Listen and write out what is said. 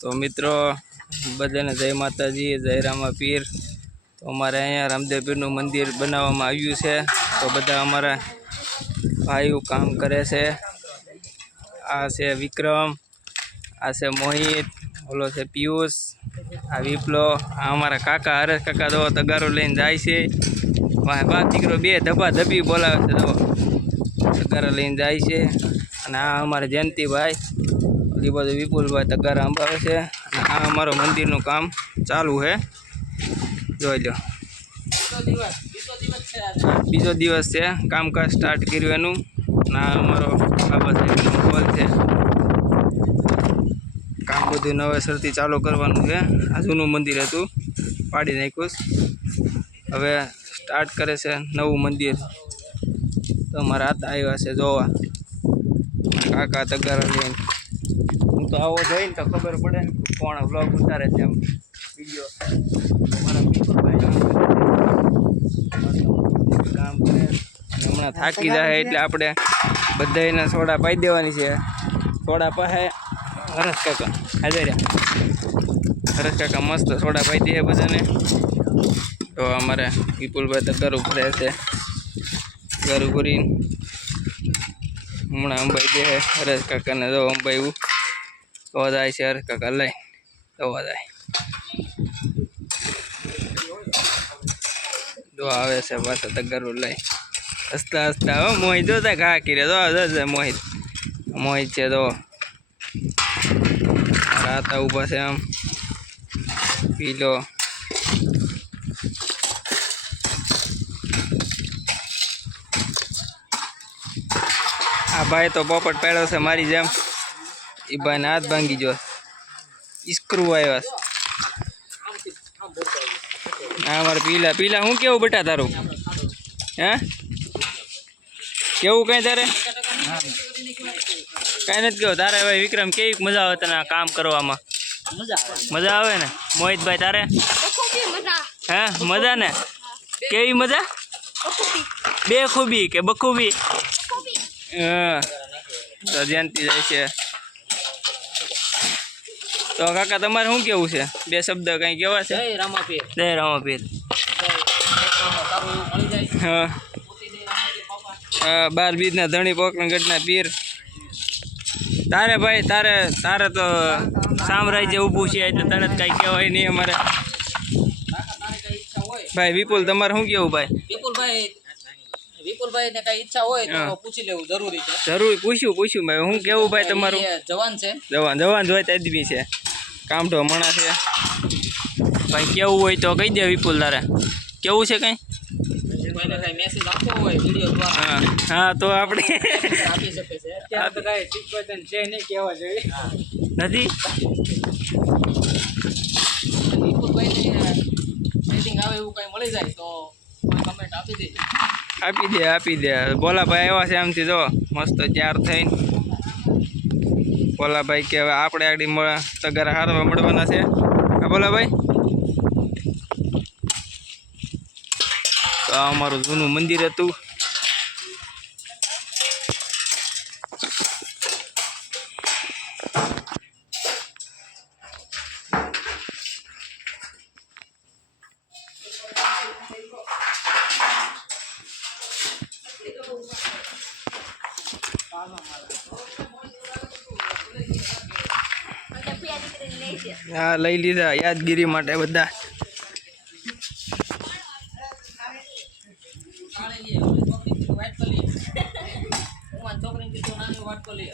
તો મિત્રો, બધાને જય માતાજી, જય રામા પીર. તો અમારે અહીંયા રામદેવ પીરનું મંદિર બનાવવામાં આવ્યું છે. તો બધા અમારા ભાઈઓ કામ કરે છે. આ છે વિક્રમ, આ છે મોહિત, ઓલો છે પિયુષ, આ વિપ્લો, આ અમારા કાકા, હરેશ કાકા દો તગારો લઈને જાય છે. બા દીકરો બે ધબા ધબી બોલાવે છે દો તગારો લઈને જાય છે. અને આ અમારા જયંતિભાઈ ઓલી બાજુ વિપુલભાઈ તગારા અંબાવે છે. અને આ અમારો મંદિરનું કામ ચાલુ છે. જોઈ લો. બીજો દિવસ છે. કામકાજ સ્ટાર્ટ કર્યું એનું. અને આ અમારો બાબા હોલ છે. કામ બધું નવેસરથી ચાલુ કરવાનું છે. આ જૂનું મંદિર હતું. પાડી નાખ્યું. હવે સ્ટાર્ટ કરે છે નવું મંદિર. તો અમારા હાથ આવ્યા છે જોવા. કાકા તગારા લઈને હું તો આવો જોઈને તો ખબર પડે ને કોણ વ્લોગ ઉતારે છે એમ. વીડિયો મારા મિત્રભાઈ કામ કરે હમણાં થાકી જાય એટલે આપણે બધાને સોડા પાઈ દેવાની છે. સોડા પાસે હરસ કાકા. હાજર હરસ કાકા મસ્ત સોડા પાઈ દે બધાને. તો અમારે વિપુલભાઈ તો ઘર ઉપર છે ઘર કરીને હમણાં અંબાઈ દે હરેશ કાકાને જો અંબાઈ જાય છે હરેશ કાકા, લઈ. તો જાય જો આવે છે પાછા તગરું લઈ. હસતા હસતા હો, મોહિત જોતા ઘા કીરે તો જો જો મોહિત. મોહિત છે તો રાતા ઊભા છે આમ. પીલો આ ભાઈ તો પોપટ પેડો છે મારી જેમ. એ ભાઈને હાથ ભાંગી ગયો. ઇસ્ક્રુ આવ્યા હા મારે પીલા પીલા હું કેવું બેટા તારું? હે? કેવું કઈ તારે? કઈ નથી કેવું. તારે ભાઈ વિક્રમ કેવી મજા આવે તને આ કામ કરવામાં? મજા આવે ને? મોહિતભાઈ તારે? હે? મજા ને? કેવી મજા? બે ખૂબી કે બખૂબી? તો જયંતિ જાય છે. તો કાકા તમારે શું કેવું છે? બે શબ્દ કઈ કેવા છે? જય રામાપીર જય રામાપીર હા. બાર બીજના ધણી પોકરણગઢના પીર. તારે ભાઈ તારે તારે તો સામ્રાજ્ય ઊભું છે એટલે તરત કાંઈ કહેવાય નહીં અમારે. ભાઈ વિપુલ તમારે શું કેવું ભાઈ? વિપુલભાઈ વિપુલભાઈ ને કઈ ઈચ્છા હોય તો પૂછી લેવું જરૂરી છે. જરૂર પૂછ્યું પૂછ્યું ભાઈ હું કેવું ભાઈ તમારું? જવાન છે. જવાન જવાન જોઈ તજબી છે. કામઢો મણા છે. ભાઈ કેવું હોય તો કહી દે વિપુલ તારે. કેવું છે કંઈ? હા તો આપણે આપી શકે છે. નથી? આવે એવું કઈ મળી જાય તો કમેન્ટ આપી દેજો આપી દે આપી દે. બોલાભાઈ આવ્યા છે આમથી, જો. મસ્ત ચાર થઈને. બોલાભાઈ કે હવે આપણે આગળ મળે તગારા હારવા મળવાના છે. હા બોલાભાઈ તો અમારું જૂનું મંદિર હતું. હા લઈ લીધા યાદગીરી માટે બધા. છોકરી